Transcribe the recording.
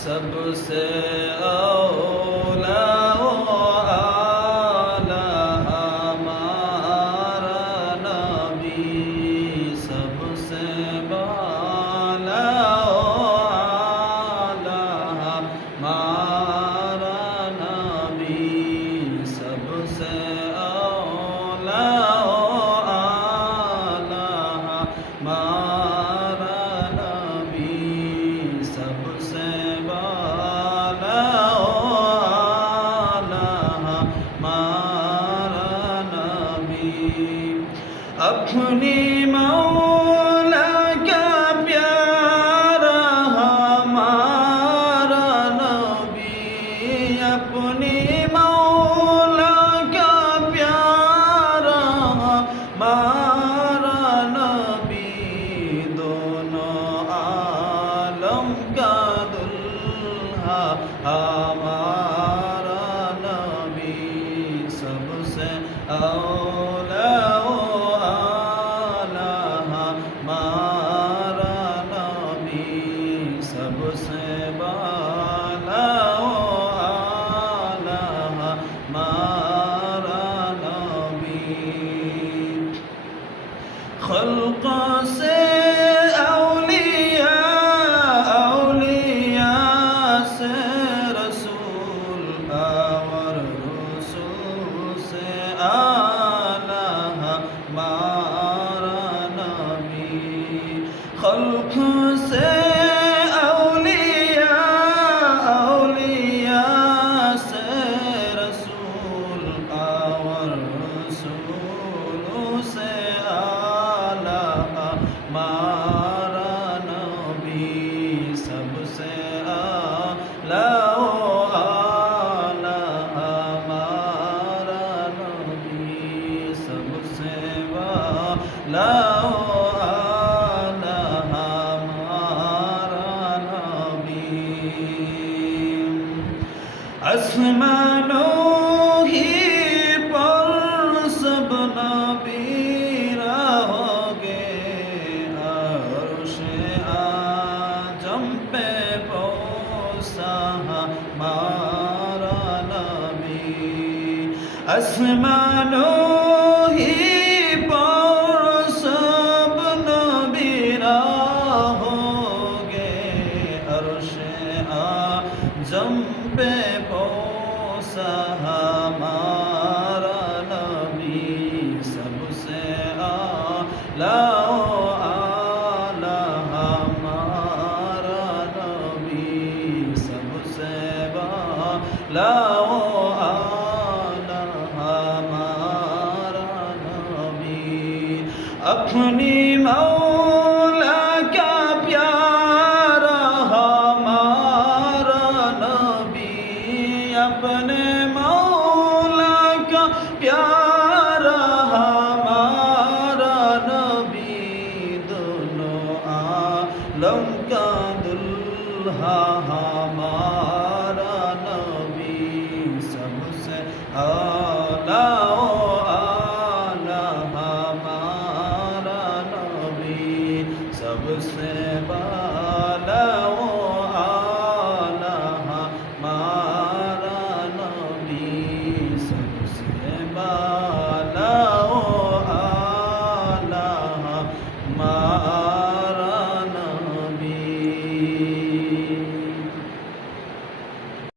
सबसे औला आला हमारा नबी, सबसे बाला आला हमारा नबी, सबसे औला आला हमारा नबी, सबसे अपनी मौला का प्यारा हमारा नबी, अपनी मौला का प्यारा हमारा नबी, दोनों आलम का दुल्हा हमारा नबी, सबसे औला सबसे बाला आला हमारा नबी, खल्क़ से औलिया, औलिया से रसूल, और रसूल से आला हमारा नबी, खल्क़ से हमारा नबी, सबसे आला आला हमारा नबी, सबसे आला आला हमारा नबी, आसमानों ही पर सब नबी हमारा नबी, आसमानों ही पर सब नबी रहोगे, अर्श-ए आज़म पे पहुँचा हमारा नबी, सबसे आला लाओ आला हमारा नबी, अपनी मौला का प्यारा हमारा नबी, अपने मौला का प्यारा हमारा नबी, दोनों आलम का दुल्हा हमारा नबी, सबसे